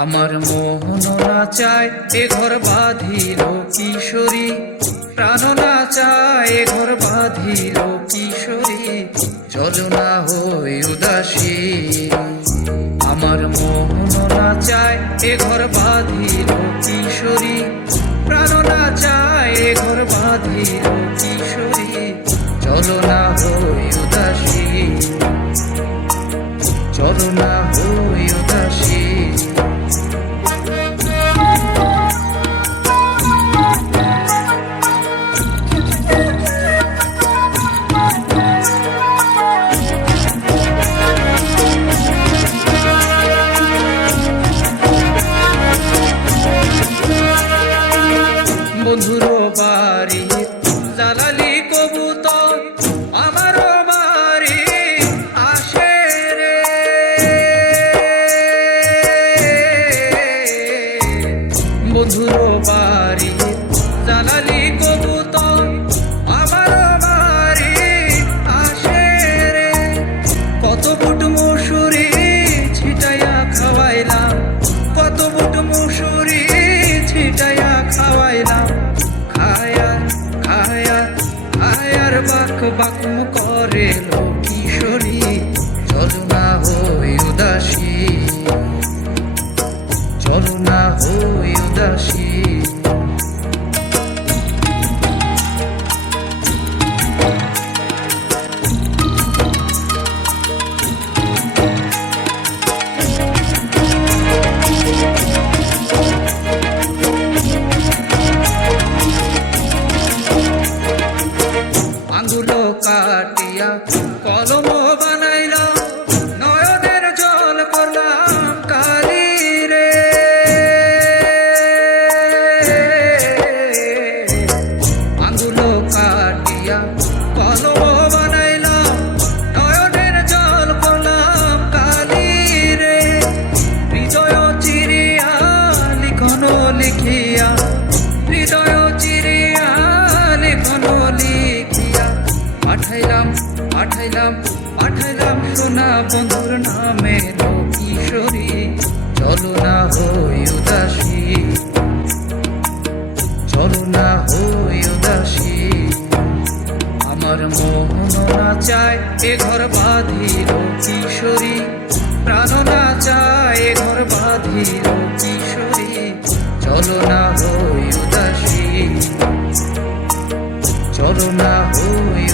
আমার মোহন না চায় এ ঘর বাঁধিল কিশোরী, প্রাণ না চায় এ ঘর বাঁধিল কিশোরী, চলো না হই উদাসী। আমার মোহন না চায় এ ঘর বাঁধিল কিশোরী, প্রাণ না চায় এ ঘর বাঁধিল কিশোরী, চলো না হই উদাসী, চলো না হই উদাসী। বন্ধুর বাড়ি জালালি কবুতর আমারও বাড়ি আসে রে, বন্ধুর বাড়ি জালালি কবুতর আমারও বাড়ি আসে রে। কত বুট মুসুরি ছিটাইয়া খাওয়াইলাম, কত বুট মুসুরি ছিটাইয়া খাওয়াইলাম, খায়ার খায়ার খায়ার বাক বাক করে লো কিশোরী, চলো না হই উদাসী, চলো না হই উদাসী। আঙ্গুলো কাটিয়া কলম বানাইল, নয়নের জল করলাম কালি রে। আঙ্গুলো কাটিয়া কলম বানাইল, নয়নের জল করলাম কালি রে। হৃদয় চিরিয়া লিখন লিখিয়া, হৃদয় চিরিয়া লিখন লিখিয়া, পাঠাইলাম পাঠাইলাম পাঠাইলাম সোনা বন্ধুর নামে লো কিশোরী, চলো না হই উদাসী, চলো না হই উদাসী। আমার মোহন না চায় এ ঘর বাঁধিল কিশোরী, প্রাণ না চায় এ ঘর বাঁধিল কিশোরী, চলো না হই উদাসী, চলো না হই